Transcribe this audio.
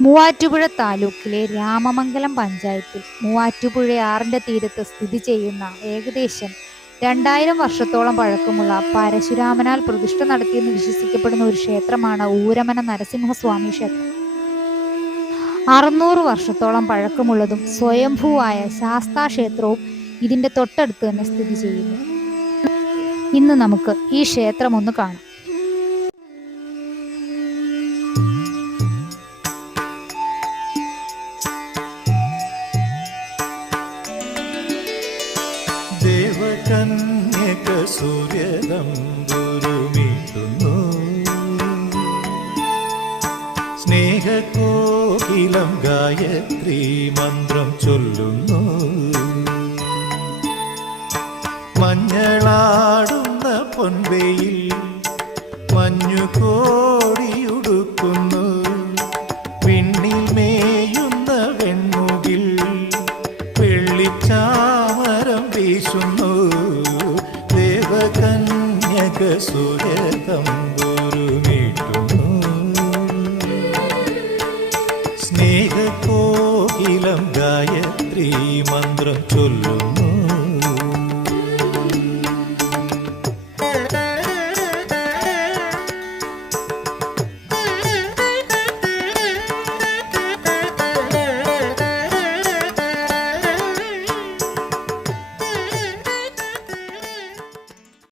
മൂവാറ്റുപുഴ താലൂക്കിലെ രാമമംഗലം പഞ്ചായത്തിൽ മൂവാറ്റുപുഴയാറിന്റെ തീരത്ത് സ്ഥിതി ചെയ്യുന്ന ഏകദേശം രണ്ടായിരം വർഷത്തോളം പഴക്കമുള്ള പരശുരാമനാൽ പ്രതിഷ്ഠ നടത്തിയെന്ന് വിശ്വസിക്കപ്പെടുന്ന ഒരു ക്ഷേത്രമാണ് ഊരമന നരസിംഹസ്വാമി ക്ഷേത്രം. അറുന്നൂറ് വർഷത്തോളം പഴക്കമുള്ളതും സ്വയംഭൂവായ ശാസ്താ ക്ഷേത്രവും ഇതിന്റെ തൊട്ടടുത്ത് തന്നെ സ്ഥിതി ചെയ്യുന്നു. ഇന്ന് നമുക്ക് ഈ ക്ഷേത്രം ഒന്ന് കാണാം. ദേവകന്യക സൂര്യതമ്പുരുമീട്ടുന്നു സ്നേഹകോകിലം ഗായത്രി മന്ത്രം ചൊല്ലുന്നു. മഞ്ഞളാടുന്ന പൊൻവെയിൽ മഞ്ഞുകോടിയുടുക്കുന്നു വിണ്ണിൽ മേയുന്ന വെൺമുകിൽ വെള്ളിച്ചാമരം വീശുന്നു. ദേവകന്യക കോകിലം ഗായത്രി മന്ത്രം ചൊല്ലുന്നു.